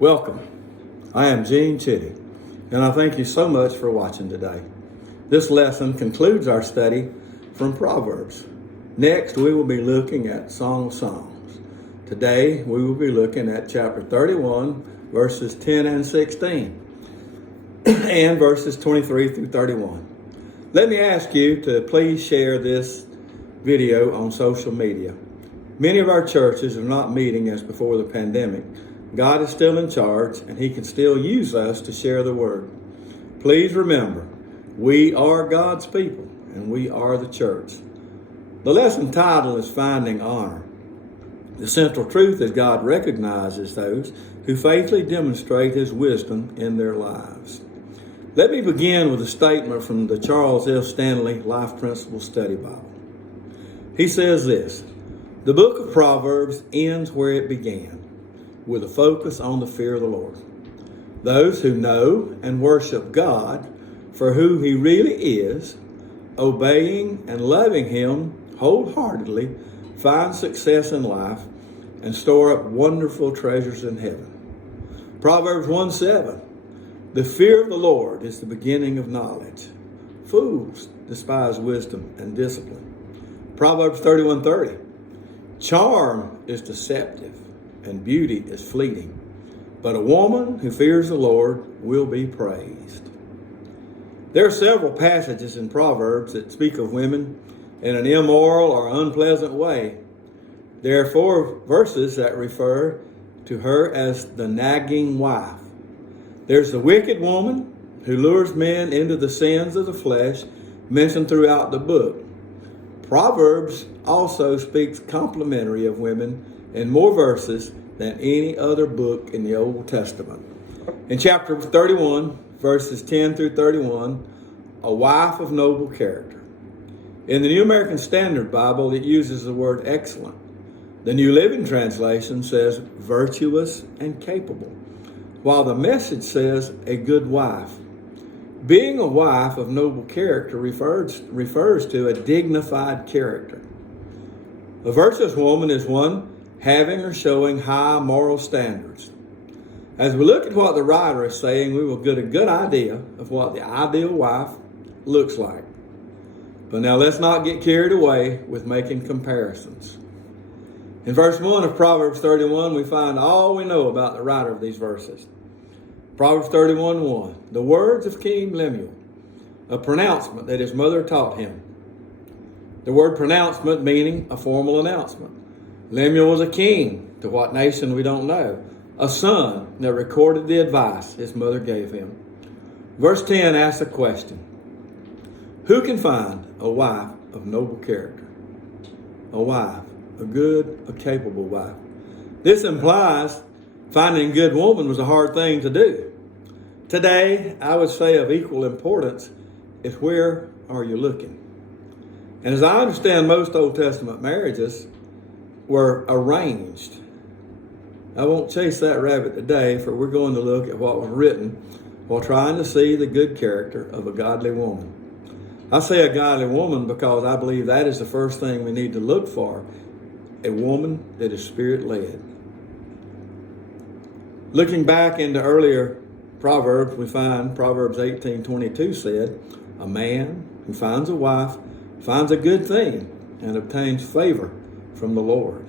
Welcome. I am Gene Chitty, and I thank you so much for watching today. This lesson concludes our study from Proverbs. Next, we will be looking at Song of Songs. Today, we will be looking at chapter 31, verses 10 and 16, and verses 23 through 31. Let me ask you to please share this video on social media. Many of our churches are not meeting as before the pandemic. God is still in charge, and He can still use us to share the Word. Please remember, we are God's people, and we are the church. The lesson title is Finding Honor. The central truth is God recognizes those who faithfully demonstrate His wisdom in their lives. Let me begin with a statement from the Charles F. Stanley Life Principles Study Bible. He says this: the book of Proverbs ends where it began, with a focus on the fear of the Lord. Those who know and worship God for who He really is, obeying and loving Him wholeheartedly, find success in life and store up wonderful treasures in heaven. Proverbs 1:7, the fear of the Lord is the beginning of knowledge. Fools despise wisdom and discipline. Proverbs 31:30, charm is deceptive and beauty is fleeting, but a woman who fears the Lord will be praised. There are several passages in Proverbs that speak of women in an immoral or unpleasant way. There are 4 verses that refer to her as the nagging wife. There's the wicked woman who lures men into the sins of the flesh, mentioned throughout the book. Proverbs also speaks complimentary of women in more verses than any other book in the Old Testament. In chapter 31, verses 10 through 31, a wife of noble character. In the New American Standard Bible, it uses the word excellent. The New Living Translation says virtuous and capable, while the Message says a good wife. Being a wife of noble character refers to a dignified character. A virtuous woman is one having or showing high moral standards. As we look at what the writer is saying, we will get a good idea of what the ideal wife looks like. But now let's not get carried away with making comparisons. In verse 1 of Proverbs 31, we find all we know about the writer of these verses. Proverbs 31:1, the words of King Lemuel, a pronouncement that his mother taught him. The word pronouncement meaning a formal announcement. Lemuel was a king, to what nation we don't know, a son that recorded the advice his mother gave him. Verse 10 asks a question: who can find a wife of noble character? A wife, a good, a capable wife. This implies finding a good woman was a hard thing to do. Today, I would say of equal importance is where are you looking? And as I understand, most Old Testament marriages were arranged. I won't chase that rabbit today, for we're going to look at what was written while trying to see the good character of a godly woman. I say a godly woman because I believe that is the first thing we need to look for, a woman that is Spirit-led. Looking back into earlier Proverbs, we find Proverbs 18:22 said, a man who finds a wife finds a good thing and obtains favor from the Lord.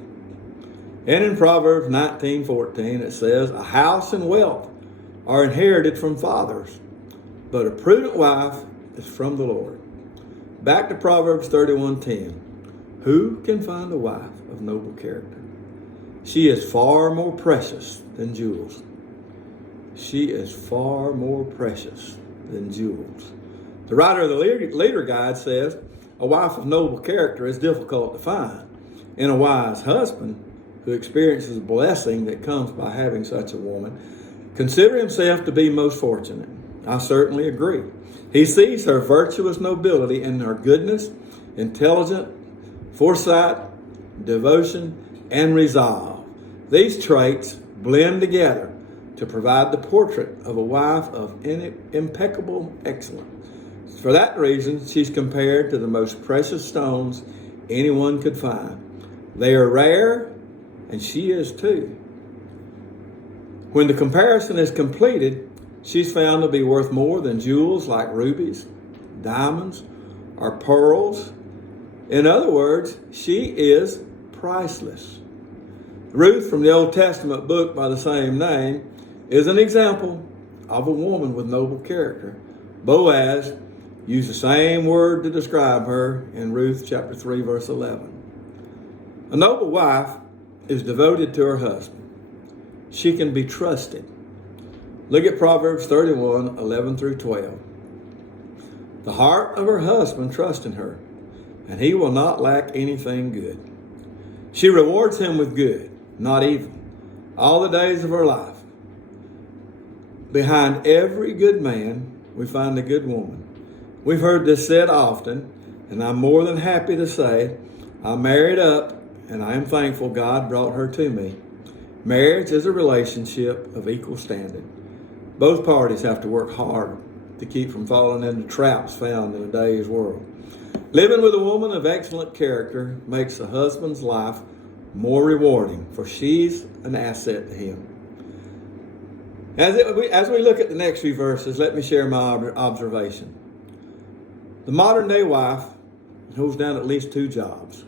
And in Proverbs 19:14 it says, a house and wealth are inherited from fathers, but a prudent wife is from the Lord. Back to Proverbs 31:10. Who can find a wife of noble character? She is far more precious than jewels. She is far more precious than jewels. The writer of the Leader Guide says, a wife of noble character is difficult to find, and a wise husband who experiences the blessing that comes by having such a woman consider himself to be most fortunate. I certainly agree. He sees her virtuous nobility in her goodness, intelligence, foresight, devotion, and resolve. These traits blend together to provide the portrait of a wife of impeccable excellence. For that reason, she's compared to the most precious stones anyone could find. They are rare, and she is too. When the comparison is completed, she's found to be worth more than jewels like rubies, diamonds, or pearls. In other words, she is priceless. Ruth from the Old Testament book by the same name is an example of a woman with noble character. Boaz used the same word to describe her in Ruth chapter 3, verse 11. A noble wife is devoted to her husband. She can be trusted. Look at Proverbs 31, 11 through 12. The heart of her husband trusts in her, and he will not lack anything good. She rewards him with good, not evil, all the days of her life. Behind every good man, we find a good woman. We've heard this said often, and I'm more than happy to say I married up, and I am thankful God brought her to me. Marriage is a relationship of equal standing. Both parties have to work hard to keep from falling into traps found in today's world. Living with a woman of excellent character makes a husband's life more rewarding, for she's an asset to him. As we look at the next few verses, let me share my observation. The modern day wife holds down at least two jobs.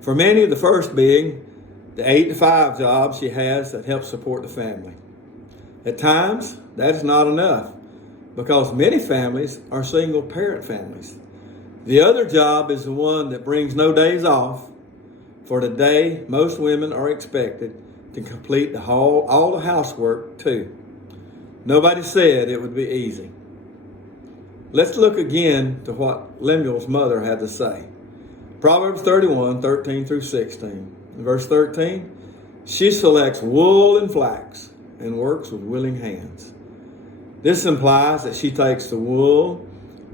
For many, the first being the 8 to 5 job she has that helps support the family. At times, that is not enough because many families are single parent families. The other job is the one that brings no days off. For today, most women are expected to complete all the housework too. Nobody said it would be easy. Let's look again to what Lemuel's mother had to say. Proverbs 31, 13 through 16. In verse 13, she selects wool and flax and works with willing hands. This implies that she takes the wool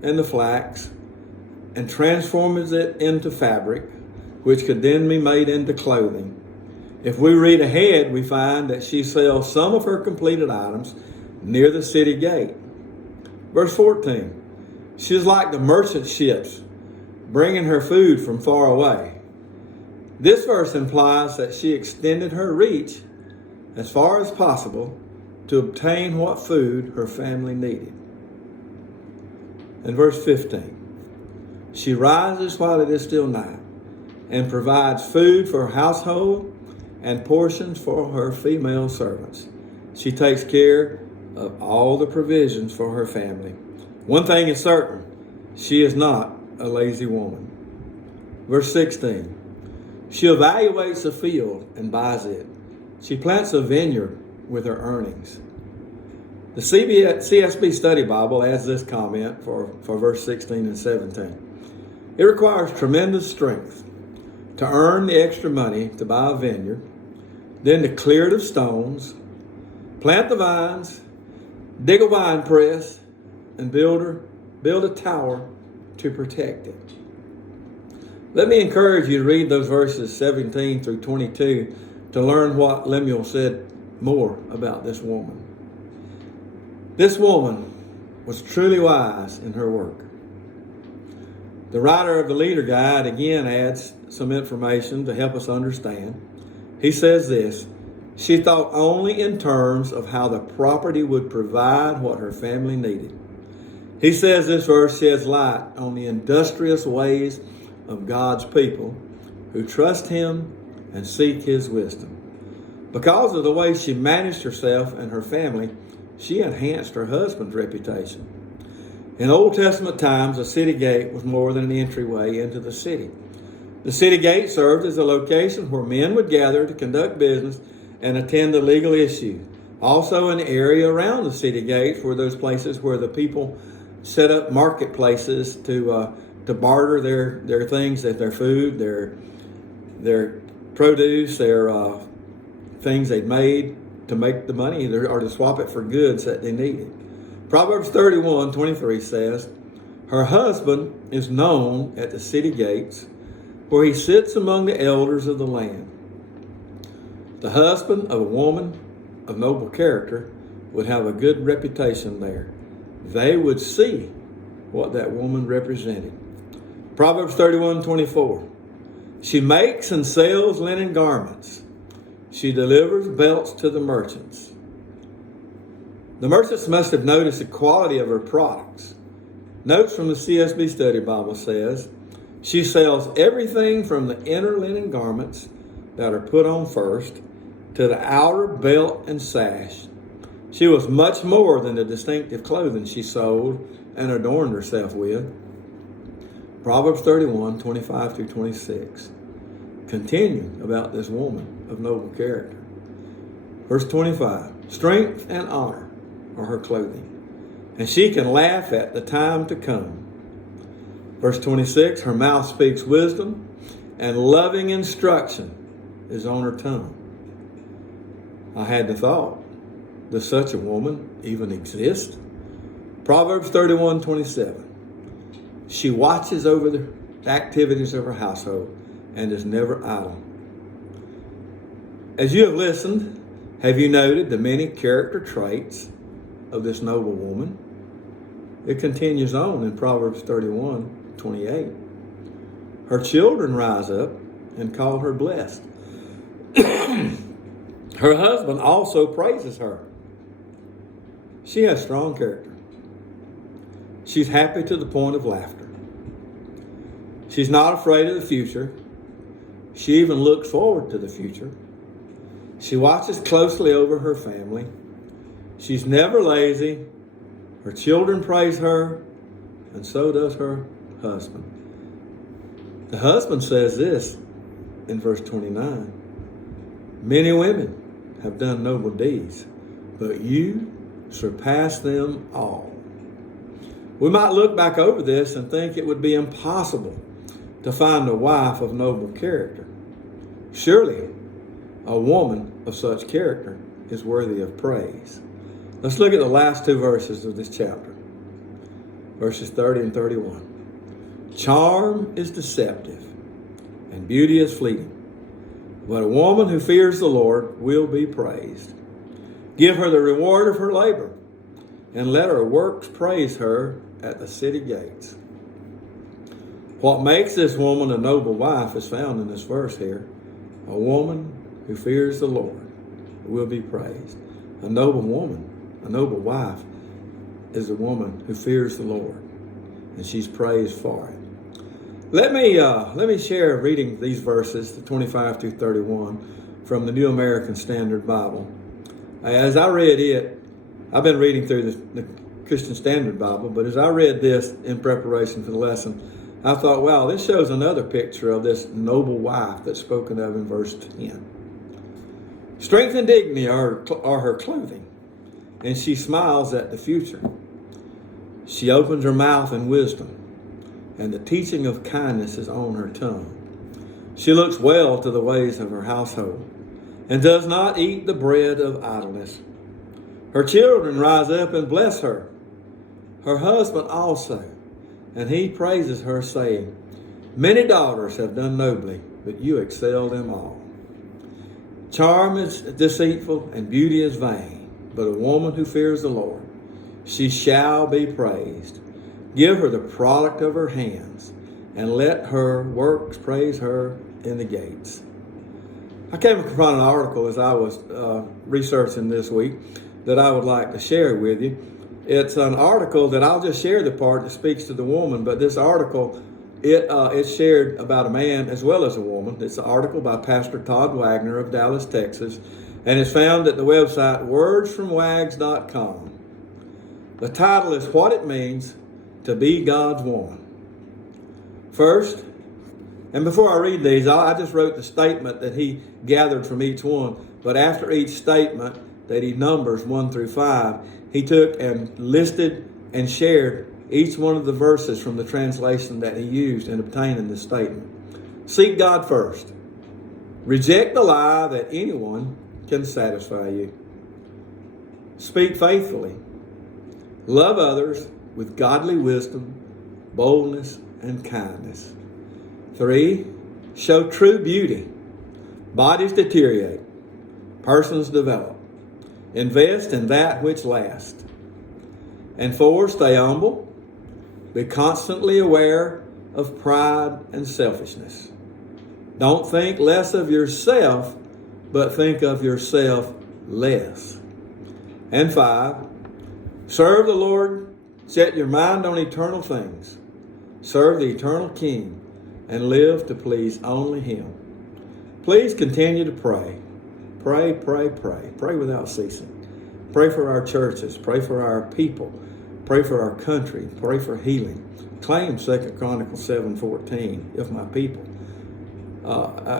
and the flax and transforms it into fabric, which could then be made into clothing. If we read ahead, we find that she sells some of her completed items near the city gate. Verse 14, she is like the merchant ships, bringing her food from far away. This verse implies that she extended her reach as far as possible to obtain what food her family needed. In verse 15, she rises while it is still night and provides food for her household and portions for her female servants. She takes care of all the provisions for her family. One thing is certain, she is not a lazy woman. Verse 16, she evaluates a field and buys it. She plants a vineyard with her earnings. The CSB Study Bible adds this comment for verse 16 and 17. It requires tremendous strength to earn the extra money to buy a vineyard, then to clear it of stones, plant the vines, dig a wine press, and build a tower to protect it. Let me encourage you to read those verses 17 through 22 to learn what Lemuel said more about this woman. This woman was truly wise in her work. The writer of the Leader Guide again adds some information to help us understand. He says this, she thought only in terms of how the property would provide what her family needed. He says this verse sheds light on the industrious ways of God's people who trust Him and seek His wisdom. Because of the way she managed herself and her family, she enhanced her husband's reputation. In Old Testament times, a city gate was more than an entryway into the city. The city gate served as a location where men would gather to conduct business and attend to legal issues. Also, an area around the city gates were those places where the people set up marketplaces to barter their things, their food, their produce, their things they'd made to make the money or to swap it for goods that they needed. Proverbs 31:23 says, her husband is known at the city gates where he sits among the elders of the land. The husband of a woman of noble character would have a good reputation there. They would see what that woman represented. Proverbs 31:24. She makes and sells linen garments. She delivers belts to the merchants. The merchants must have noticed the quality of her products. Notes from the CSB Study Bible says, she sells everything from the inner linen garments that are put on first to the outer belt and sash. She was much more than the distinctive clothing she sold and adorned herself with. Proverbs 31, 25 through 26. Continue about this woman of noble character. Verse 25. Strength and honor are her clothing, and she can laugh at the time to come. Verse 26. Her mouth speaks wisdom, and loving instruction is on her tongue. I had the thought, does such a woman even exist? Proverbs 31, 27. She watches over the activities of her household and is never idle. As you have listened, have you noted the many character traits of this noble woman? It continues on in Proverbs 31, 28. Her children rise up and call her blessed. Her husband also praises her. She has strong character. She's happy to the point of laughter. She's not afraid of the future. She even looks forward to the future. She watches closely over her family. She's never lazy. Her children praise her, and so does her husband. The husband says this in verse 29. Many women have done noble deeds, but you surpass them all. We might look back over this and think it would be impossible to find a wife of noble character. Surely, a woman of such character is worthy of praise. Let's look at the last two verses of this chapter. Verses 30 and 31. Charm is deceptive, and beauty is fleeting, but a woman who fears the Lord will be praised. Give her the reward of her labor, and let her works praise her at the city gates. What makes this woman a noble wife is found in this verse here. A woman who fears the Lord will be praised. A noble woman, a noble wife, is a woman who fears the Lord, and she's praised for it. Let me share reading these verses, the 25 through 31, from the New American Standard Bible. As I read it, I've been reading through the Christian Standard Bible, but as I read this in preparation for the lesson, I thought, wow, this shows another picture of this noble wife that's spoken of in verse 10. Strength and dignity are her clothing, and she smiles at the future. She opens her mouth in wisdom, and the teaching of kindness is on her tongue. She looks well to the ways of her household, and does not eat the bread of idleness. Her children rise up and bless her. Her husband also, and he praises her, saying, many daughters have done nobly, but you excel them all. Charm is deceitful, and beauty is vain, but a woman who fears the Lord, she shall be praised. Give her the product of her hands, and let her works praise her in the gates. I came across an article as I was researching this week that I would like to share with you. It's an article that I'll just share the part that speaks to the woman, but this article, it's shared about a man as well as a woman. It's an article by Pastor Todd Wagner of Dallas, Texas, and it's found at the website wordsfromwags.com. The title is What It Means to Be God's Woman. First, and before I read these, I just wrote the statement that he gathered from each one, but after each statement that he numbers 1 through 5, he took and listed and shared each one of the verses from the translation that he used in obtaining this statement. Seek God first. Reject the lie that anyone can satisfy you. Speak faithfully. Love others with godly wisdom, boldness, and kindness. 3, show true beauty. Bodies deteriorate. Persons develop. Invest in that which lasts. And 4, stay humble. Be constantly aware of pride and selfishness. Don't think less of yourself but think of yourself less. And 5, serve the Lord, set your mind on eternal things. Serve the eternal King and live to please only Him. Please continue to pray. Pray, pray, pray. Pray without ceasing. Pray for our churches. Pray for our people. Pray for our country. Pray for healing. Claim 2 Chronicles 7:14. If my people.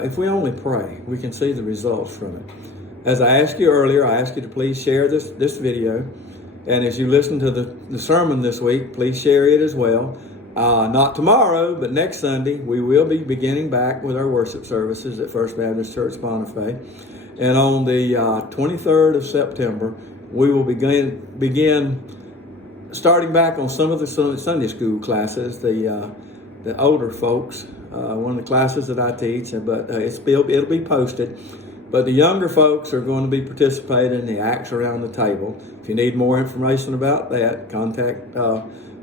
If we only pray, we can see the results from it. As I asked you earlier, I ask you to please share this video. And as you listen to the sermon this week, please share it as well. Not tomorrow, but next Sunday, we will be beginning back with our worship services at First Baptist Church Bonifay. And on the 23rd of September, we will begin starting back on some of the Sunday school classes, the older folks, one of the classes that I teach, but it'll be posted. But the younger folks are going to be participating in the Acts Around the Table. If you need more information about that, contact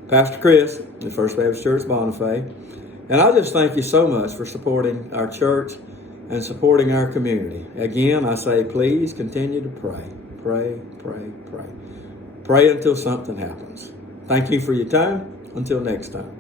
Pastor Chris at First Baptist Church Bonifay. And I just thank you so much for supporting our church and supporting our community. Again, I say, please continue to pray. Pray, pray, pray. Pray until something happens. Thank you for your time. Until next time.